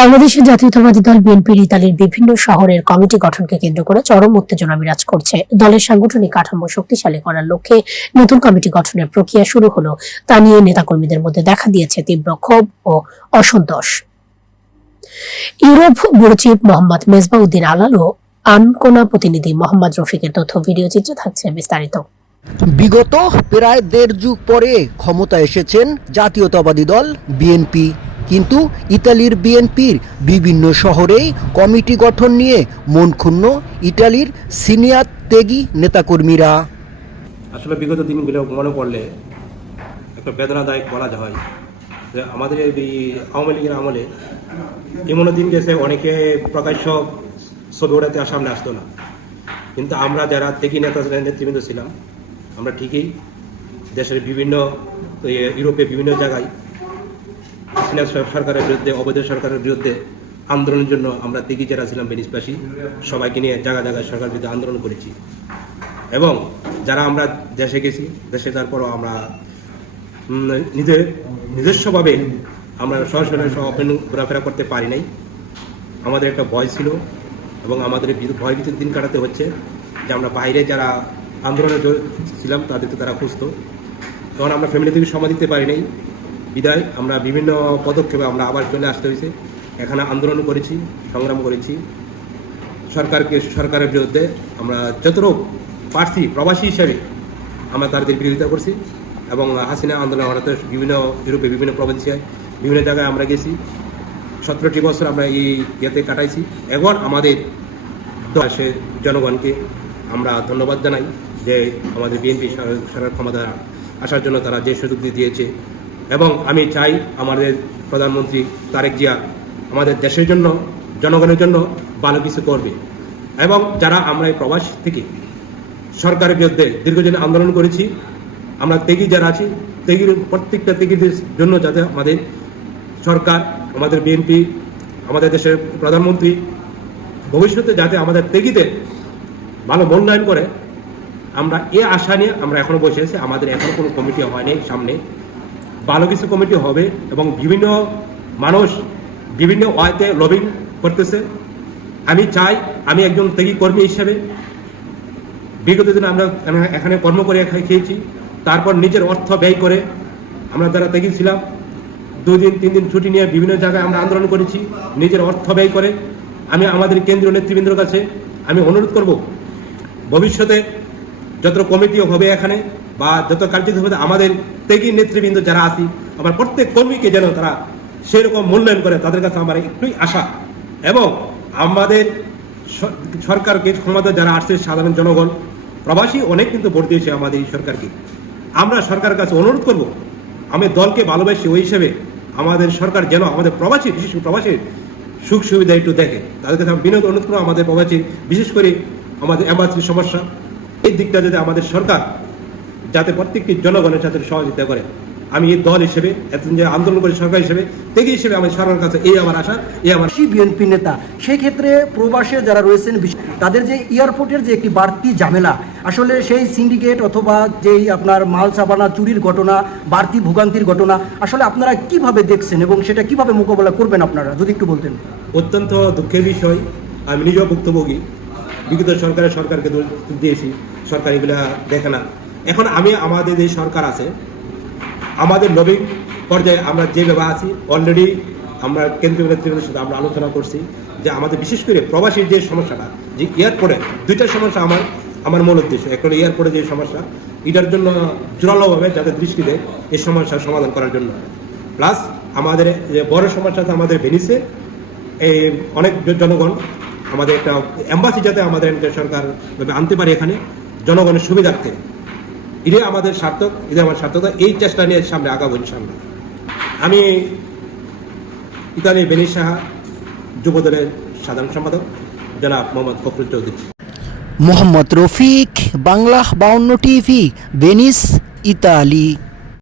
বাংলাদেশের জাতীয়তাবাদী দল বিএনপির ইতালির বিভিন্ন শহরের কমিটি গঠনকে কেন্দ্র করে চরম উত্তেজনা বিরাজ করছে। দলের সাংগঠনিক কাঠামো শক্তিশালী করার লক্ষ্যে নতুন কমিটি গঠনের প্রক্রিয়া শুরু হলো, তা নিয়ে নেতাকর্মীদের মধ্যে দেখা দিয়েছে তীব্র ক্ষোভ ও অসন্তোষ। Europe bureau chief Mohammad Mezbauddin Alal ও আনকোনা প্রতিনিধি মোহাম্মদ রফিকের তথ্য ভিডিও চিত্রে থাকছে বিস্তারিত। বিগত প্রায় দেড় যুগ পরে ক্ষমতা এসেছেন জাতীয়তাবাদী দল বিএনপি, কিন্তু ইতালির বিএনপির বিভিন্ন শহরেই কমিটি গঠন নিয়ে মন ক্ষুণ্ণ ইতালির সিনিয়র ত্যাগী নেতাকর্মীরা। আসলে বিগত দিনগুলো মনে পড়লে একটা বেদনাদায়ক বলা হয় যে আমাদের এই আওয়ামী লীগের আমলে এমন দিন গেছে অনেকে প্রকাশ্য ছবি ওড়াতে সামনে আসতো না, কিন্তু আমরা যারা ত্যাগী নেতৃবৃন্দ ছিলাম আমরা ঠিকই দেশের বিভিন্ন ইউরোপে বিভিন্ন জায়গায় সরকারের বিরুদ্ধে, অবৈধ সরকারের বিরুদ্ধে আন্দোলনের জন্য আমরা ত্যাগী যারা ছিলাম বেনিসবাসী সবাইকে নিয়ে জায়গায় জায়গায় সরকারের বিরুদ্ধে আন্দোলন করেছি। এবং যারা আমরা দেশে গেছি, দেশে তারপরও আমরা নিজস্বভাবে আমরা সরাসরি ঘোরাফেরা করতে পারি নাই। আমাদের একটা ভয় ছিল এবং আমাদের ভয়ভীতির দিন কাটাতে হচ্ছে যে আমরা বাইরে যারা আন্দোলনে ছিলাম তাদেরকে তারা খুঁজতো, তখন আমরা ফ্যামিলি থেকে সময় দিতে পারি নাই। বিদায় আমরা বিভিন্ন পদক্ষেপে আমরা আবার চলে আসতে হয়েছে। এখানে আন্দোলন করেছি, সংগ্রাম করেছি, সরকারের বিরুদ্ধে আমরা যতটুকু পারছি প্রবাসী হিসেবে আমরা তাদের বিরোধিতা করছি। এবং হাসিনা আন্দোলন হঠাৎ বিভিন্ন ইউরোপে বিভিন্ন প্রভিন্সিয়ায় বিভিন্ন জায়গায় আমরা গেছি। 17টি বছর আমরা এই ইয়েতে কাটাইছি। এবার আমাদের দেশে জনগণকে আমরা ধন্যবাদ জানাই যে আমাদের বিএনপি সরকার ক্ষমতা আসার জন্য তারা যে সুযোগ দিয়েছে। এবং আমি চাই আমাদের প্রধানমন্ত্রী তারেক জিয়া আমাদের দেশের জন্য, জনগণের জন্য ভালো কিছু করবে। এবং যারা আমরা এই প্রবাস থেকে সরকারের বিরুদ্ধে দীর্ঘদিন আন্দোলন করেছি, আমরা ত্যাগী যারা আছি, ত্যাগীর প্রত্যেকটা ত্যাগীদের জন্য যাতে আমাদের সরকার, আমাদের বিএনপি, আমাদের দেশের প্রধানমন্ত্রী ভবিষ্যতে যাতে আমাদের ত্যাগীদের ভালো মূল্যায়ন করে, আমরা এ আশা নিয়ে আমরা এখনো বসে আছি। আমাদের এখনো কোনো কমিটি হয়নি, সামনে ভালো কিছু কমিটি হবে এবং বিভিন্ন মানুষ বিভিন্ন ওয়াইতে লবিং করতেছে। আমি চাই, আমি একজন ত্যাগী কর্মী হিসেবে বিগত দিনে আমরা এখানে কর্ম করে খেয়েছি, তারপর নিজের অর্থ ব্যয় করে আমরা যারা ত্যাগী ছিলাম 2 দিন 3 দিন ছুটি নিয়ে বিভিন্ন জায়গায় আমরা আন্দোলন করেছি নিজের অর্থ ব্যয় করে। আমি আমাদের কেন্দ্রীয় নেতৃবৃন্দের কাছে আমি অনুরোধ করব, ভবিষ্যতে যত কমিটি হবে এখানে বা যত কার্যক্রম হবে আমাদের ত্যাগী নেতৃবৃন্দ যারা আছি, আমার প্রত্যেক কর্মীকে যেন তারা সেরকম মূল্যায়ন করে, তাদের কাছে আমার একটুই আশা। এবং আমাদের সরকারকে ক্ষমতা যারা আসছে সাধারণ জনগণ প্রবাসী অনেক কিন্তু ভোট দিয়েছে আমাদের এই সরকারকে। আমরা সরকারের কাছে অনুরোধ করব, আমি দলকে ভালোবাসি ওই হিসেবে আমাদের সরকার যেন আমাদের প্রবাসী, বিশেষ করে প্রবাসীর সুখ সুবিধা একটু দেখে। তাদের কাছে আমি বিনোদ অনুরোধ করবো, আমাদের প্রবাসী বিশেষ করে আমাদের এম্বাসির সমস্যা, এই দিকটা যাতে আমাদের সরকার যাতে প্রত্যেকটি জনগণের সাথে সহযোগিতা করে। আমি এই দল হিসেবে এতদিন যে আন্দোলন করি সরকার হিসেবে, ত্যাগী হিসেবে আমি সরকারের কাছে এই আমার আশা, এই আমার বিএনপি নেতা। সেই ক্ষেত্রে প্রবাসে যারা রয়েছেন তাদের যে এয়ারপোর্টের যে একটি বাড়তি ঝামেলা, আসলে সেই সিন্ডিকেট অথবা যেই আপনার মাল চাবানা চুরির ঘটনা, বাড়তি ভোগান্তির ঘটনা, আসলে আপনারা কিভাবে দেখছেন এবং সেটা কিভাবে মোকাবেলা করবেন আপনারা যদি একটু বলতেন। অত্যন্ত দুঃখের বিষয়, আমি নিজেও ভুক্তভোগী। বিগত সরকারকে দিয়েছি, সরকার এগুলা দেখে না। এখন আমি আমাদের যে সরকার আছে, আমাদের লবিং পর্যায়ে আমরা যেভাবে আছি অলরেডি আমরা কেন্দ্রীয় নেতৃবৃন্দের সাথে আমরা আলোচনা করছি যে আমাদের বিশেষ করে প্রবাসীর যে সমস্যাটা, যে এয়ারপোর্টে 2টা সমস্যা আমার মূল উদ্দেশ্য। একটা হলো এয়ারপোর্টে যে সমস্যা, এটার জন্য জোরালোভাবে যাতে দৃষ্টি দেয় এই সমস্যার সমাধান করার জন্য। প্লাস আমাদের যে বড় সমস্যা আছে আমাদের ভেনিসে এই অনেক জনগণ, আমাদের একটা এম্বাসি যাতে আমাদের সরকার আনতে পারে এখানে জনগণের সুবিধার্থে, এটাই আমাদের সার্থক, এটা আমার সার্থকতা। এই চেষ্টা নিয়ে সামনে আগাবো ইনশাআল্লাহ। আমি ইতালি ভেনিস সাহা যুবদলের সাধারণ সম্পাদক জনাব Mohammad Fakhrul Chowdhury. Mohammad Rafiq, Bangla 52 TV, Venice, Italy.